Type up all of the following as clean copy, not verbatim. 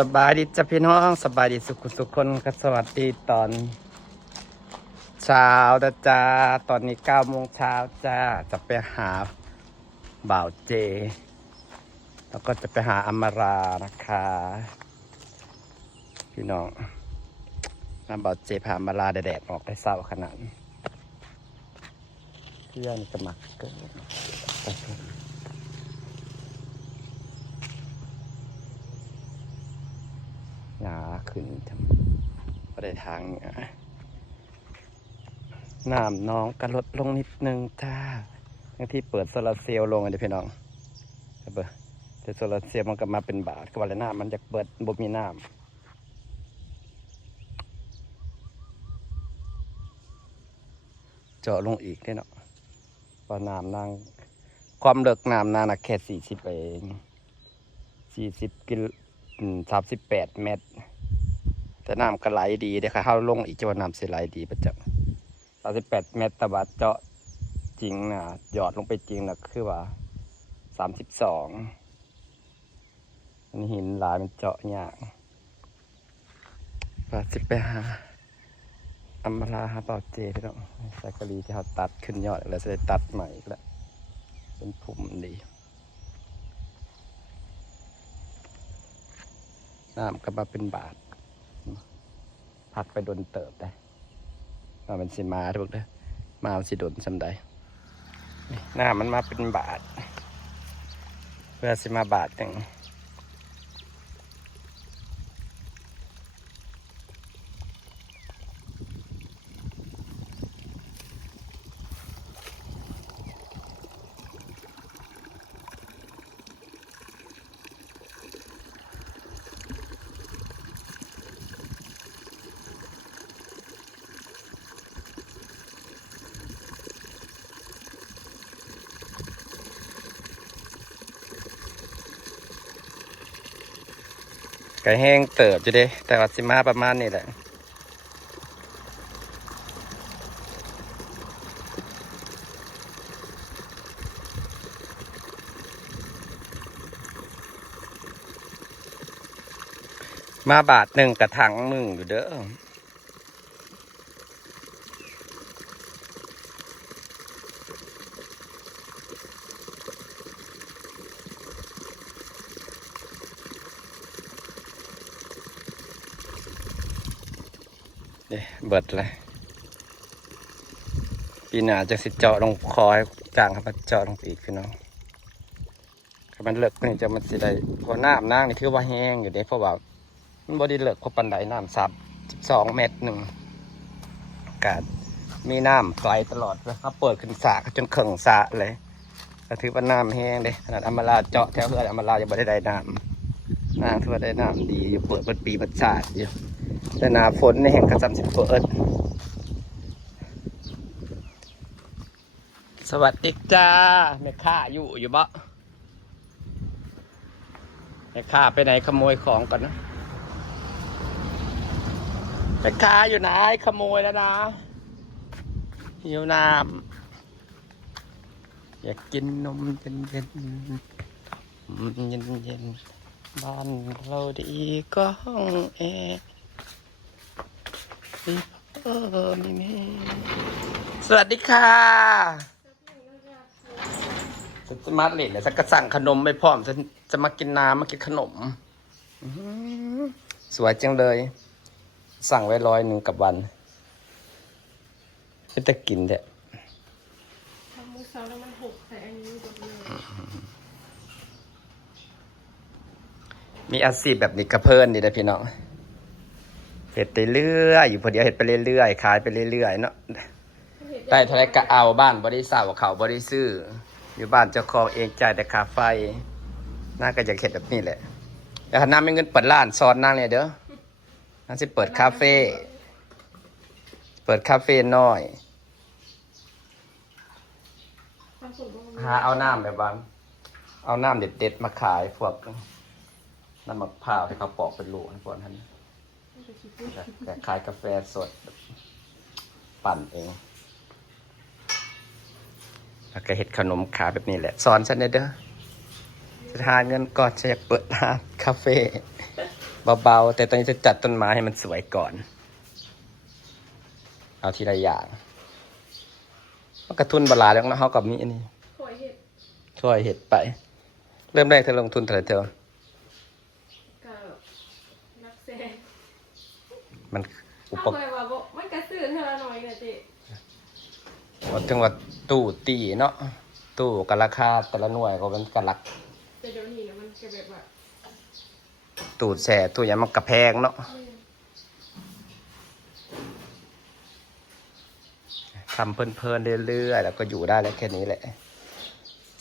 สบายดีจ้ะพี่น้องสบายดีสุขคนก็สวัสดีตอนเช้านะจ้าตอนนี้9 โมงเช้าจ้าจะไปหาบ่าวเจแล้วก็จะไปหาอมรานะคะพี่น้องน้ำบ่าวเจพาอมราแดดออกได้เศร้าขนาดเพื่อนกระหมักเกินหนาขึ้นทำประเดี๋ยวทางเนี่ยน้ำน้องก็ลดลงนิดนึงจ้าทั้งที่เปิดโซลาร์เซลล์ลงเลยพี่น้องเปิดแต่โซลาร์เซลล์มันก็มาเป็นบาทก็ว่าแล้วน้ำมันจะเปิดบ่มีน้ำเจาะลงอีกได้เนาะพอน้ำนางความลึกน้ำนางแค่40เอง38 เมตรแต่น้ำก็ไหลดีเดี๋ยวเข้าลงอีกจะว่าน้ำเสียไหลดีประจักษ์38 เมตรแต่ว่าเจาะจริงนะหยอดลงไปจริงนะคือว่า32อันนี้หินหลายมันเจาะยากว่าสิไปหาอำมาลาหาเป่าเจพี่น้องใส่กะลีที่เขาตัดขึ้นยอดแล้วจะได้ตัดใหม่อีกแล้วเป็นพุ่มดีน้ำก็มาเป็นบาทพักไปโดนเติบได้มาเป็นสิมาทุกเด้อมาสิโดนสำใดหน้ามันมาเป็นบาทเพื่อสิมาบาทอย่างไก่แห้งเติบจะได้แต่ว่าสิมาประมาณนี้แหละมาบาทหนึ่งกระถังหนึ่งอยู่เด้อเบิดเลยปีหน้าจะสิเจาะลงคอให้จางครับเจาะลงปีกพี่น้องถ้ามันเลิกนี่จะมันสิได้พอน้ำนางนี่คือว่าแห้งอยู่เด้เพราะว่ามันบ่ได้เลิกเพราะปันไดน้ำ32 เมตรอากาศมีน้ำไหลตลอดเลยครับเปิดขึ้นสระจนเข่งสระเลยก็ถือว่าน้ำแห้งเด้ขนาดอมราเจาะแถวเพื่อนอมรายังบ่ได้น้ำถือว่าได้น้ำดีอยู่เปิดปีมันสาดอยู่แต่หน้าฝนในแห่งกระซำสิเปิดสวัสดีจ้าแม่ข้าอยู่บ่แม่ข้าไปไหนขโมยของก่อนนะแม่ข้าอยู่ไหนขโมยแล้วนะหิวน้ำอยากกินนมเย็นบ้านเราดีก็ห้องแอร์มีแม่สวัสดีค่ะฉันจะมาเล่นเนี่ยฉันก็สั่งขนมไปพร้อมฉันจะมากินน้ำมากินขนมสวยจังเลยสั่งไว้100กับวันไม่จะกินเด้ทำมือเสาแล้วมันหกใส่อันนี้หมดเลยมีอาชีพแบบนี้กระเพิ่นดีนะพี่น้องเห็ดไปเรื่อยอยู่พอดีเห็ดไปเรื่อยขายไปเรื่อยเนาะได้เท่าไรก็เอาบ้านบริษัทเขาบริซื้ออยู่บ้านเจ้าของเองจ่ายแต่ค่าไฟน่าก็จะเห็ดแบบนี้แหละแต่ถ้าน้าไม่เงินเปิดร้านซอนนั่งเนี่ยเด้อน่าจะเปิดคาเฟ่น้อยหาเอาน้ำแบบว่าเอาน้ำเด็ดๆมาขายพวกน้ำมะพร้าวที่เขาปอกเป็นโหลนะพวกนั้นแต่ขายกาแฟสดปั่นเองแล้วก็เห็ดขนมขายแบบนี้แหละสอนฉันเด้อจะหาเงินก่อนจะอยากเปิดร้านคาเฟ่ เบาๆแต่ตอนนี้จะจัดต้นไม้ให้มันสวยก่อน เอาทีละอย่างมันกระทุนบลาแล้วนะเขากับมีอันนี้ ข่อยเห็ด ช่วยเห็ดไป เริ่มแรกเธอลงทุนเท่าไหร่เธอ กับนักแสดง มันอุป เอา ก ไป รณ์ ว่าบอกมันกระสือเธอละหน่อยนะเจ๊ ว่าถึงว่าตู้ตีเนาะตู้กับราคาแต่ละหน่วยก็เป็นกันหลัก แต่เดี๋ยวนี้นะมันจะแบบว่า ตูดแส่ตู้อย่างมันกระแพงเนาะทำเพลินๆเรื่อยๆแล้วก็อยู่ได้แล้วแค่นี้แหละ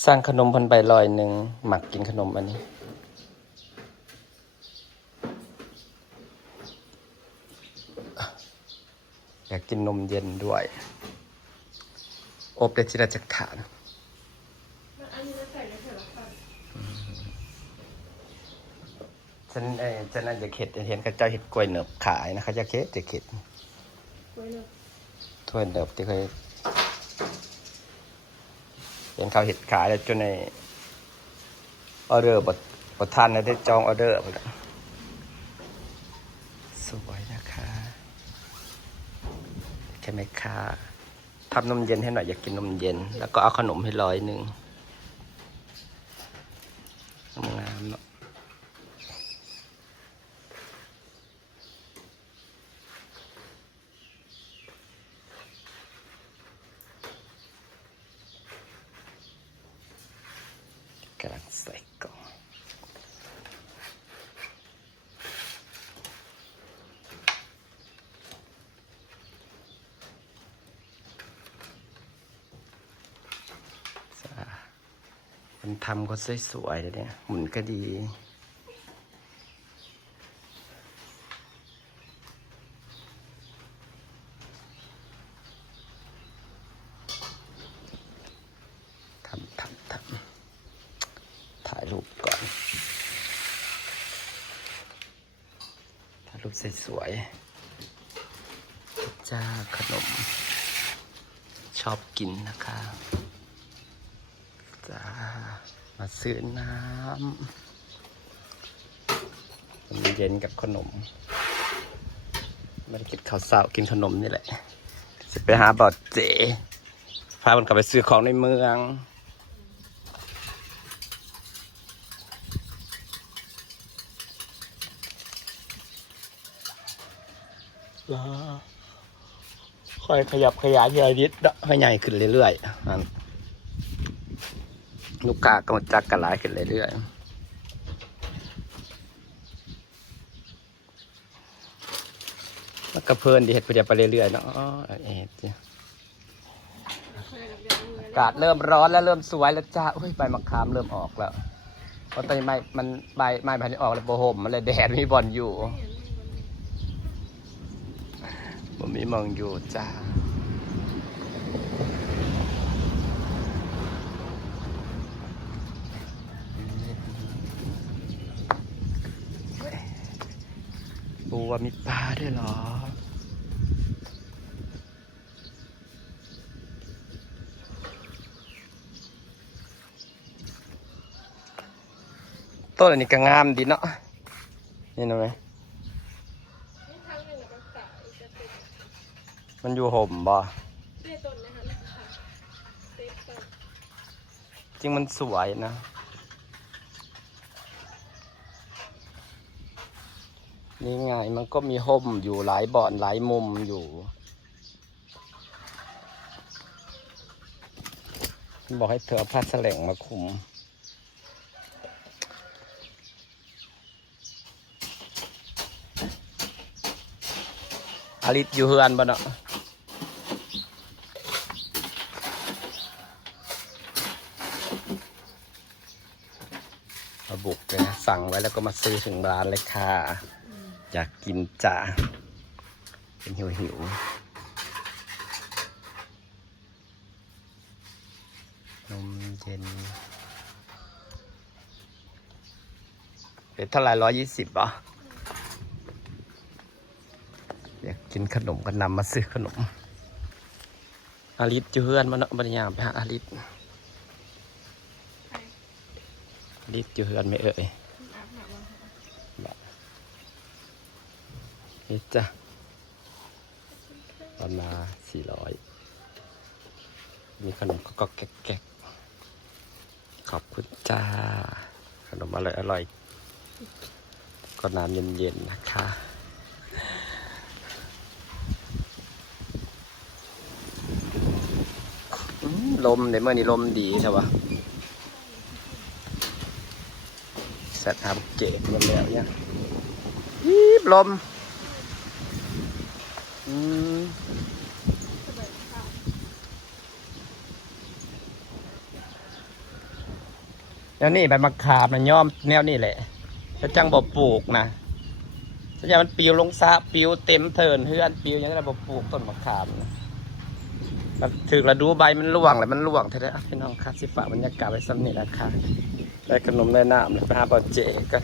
สร้างขนมพันใบลอยหนึ่งหมักกินขนมอันนี้ อยากกินนมเย็นด้วย อบได้ทีละจักฐาน มันอันนี้จะใส่ในเถอะค่ะ ฉันน่าจะเข็ดเห็นเขาเจ้าเห็ดกล้วยเหนือบขายนะเขาจะเข็ดจะเข็ด ไว้เนอะ ถ้วยเหนือบที่เคยเห็นเขาเห็ดขายแล้วจนในออเดอร์บทท่านได้จองออเดอร์ไปแล้วสวยนะคะใช่ไหมคะทำนมเย็นให้หน่อยอยากกินนมเย็น แล้วก็เอาขนมให้100งามเนาะกำลังใส่กล่องมันทำก็สวยๆเลยเนี่ยหมุนก็ดีทำถ่ายรูปก่อนถ่ายรูปสวยๆจ้าขนมชอบกินนะคะจ้ามาซื้อน้ำเย็นกับขนมไม่ได้กินข้าวเช้ากินขนมนี่แหละจะไปหาบอดเจ๋พามันกลับไปซื้อของในเมืองค่อยขยับขยายทีละนิดให้ใหญ่ขึ้นเรื่อยๆลูกค้าก็มาจักกันหลายขึ้นเรื่อยๆมันก็เพลินดีเห็ดไปเดียวไปเรื่อยๆเนาะอากาศเริ่มร้อนแล้วเริ่มสวยแล้วจ้าโอ้ยใบมะขามเริ่มออกแล้วเพราะตอนนี้มันใบพันธุ์ออกแล้วโบห่มมันเลยแดดมีบ่อนอยู่ผมมีมองอยู่จ้าบัวมีปลาด้วยเหรอต้นอันนี้ก็งามดีเนาะนี่นะไหมมันอยู่ห่มบ่จริงมันสวยนะนี่ไงมันก็มีห่มอยู่หลายบ่อนหลายมุมอยู่บอกให้เธอเอาผ้าแสลงมาคุมอาริตอยู่เฮือนบ่เนาะมาบุกเลยนะสั่งไว้แล้วก็มาซื้อถึงร้านเลยค่ะอยากกินจ้าเป็นหิวนมเย็นเป็นเท่าไหร่120ป่ะอยากกินขนมก็นำมาซื้อขนมอาริตอยู่เฮือนมาเนาะบรรยามไปหาอาริตอยู่เฮือนไม่เอ่ย นี่จ้ะประมาณ400มีขนมก็แก๊กๆขอบคุณจ้าขนมอร่อยก็น้ำเย็นๆนะคะลมในเมื่อนี้ลมดีใช่ปะแซดทำเก๋มันแล้วเนี่ยยีบลมแล้วนี่ใบมะขามมันย่อมแนวนี่แหละถ้าจังบ่ปลูกนะสัญญามันปิวลงซะปิวเต็มเทินเฮือนปิวอย่างนี้เราบ่ปลูกต้นมะขามนะแบบถึงเราดูใบมันร่วงแล้วมันร่วงแท้ๆพี่น้องครับสิฝากบรรยากาศไว้ซ้ำนี่นะคะได้ขนมได้น้ำเลยไปหาเบาเจกัน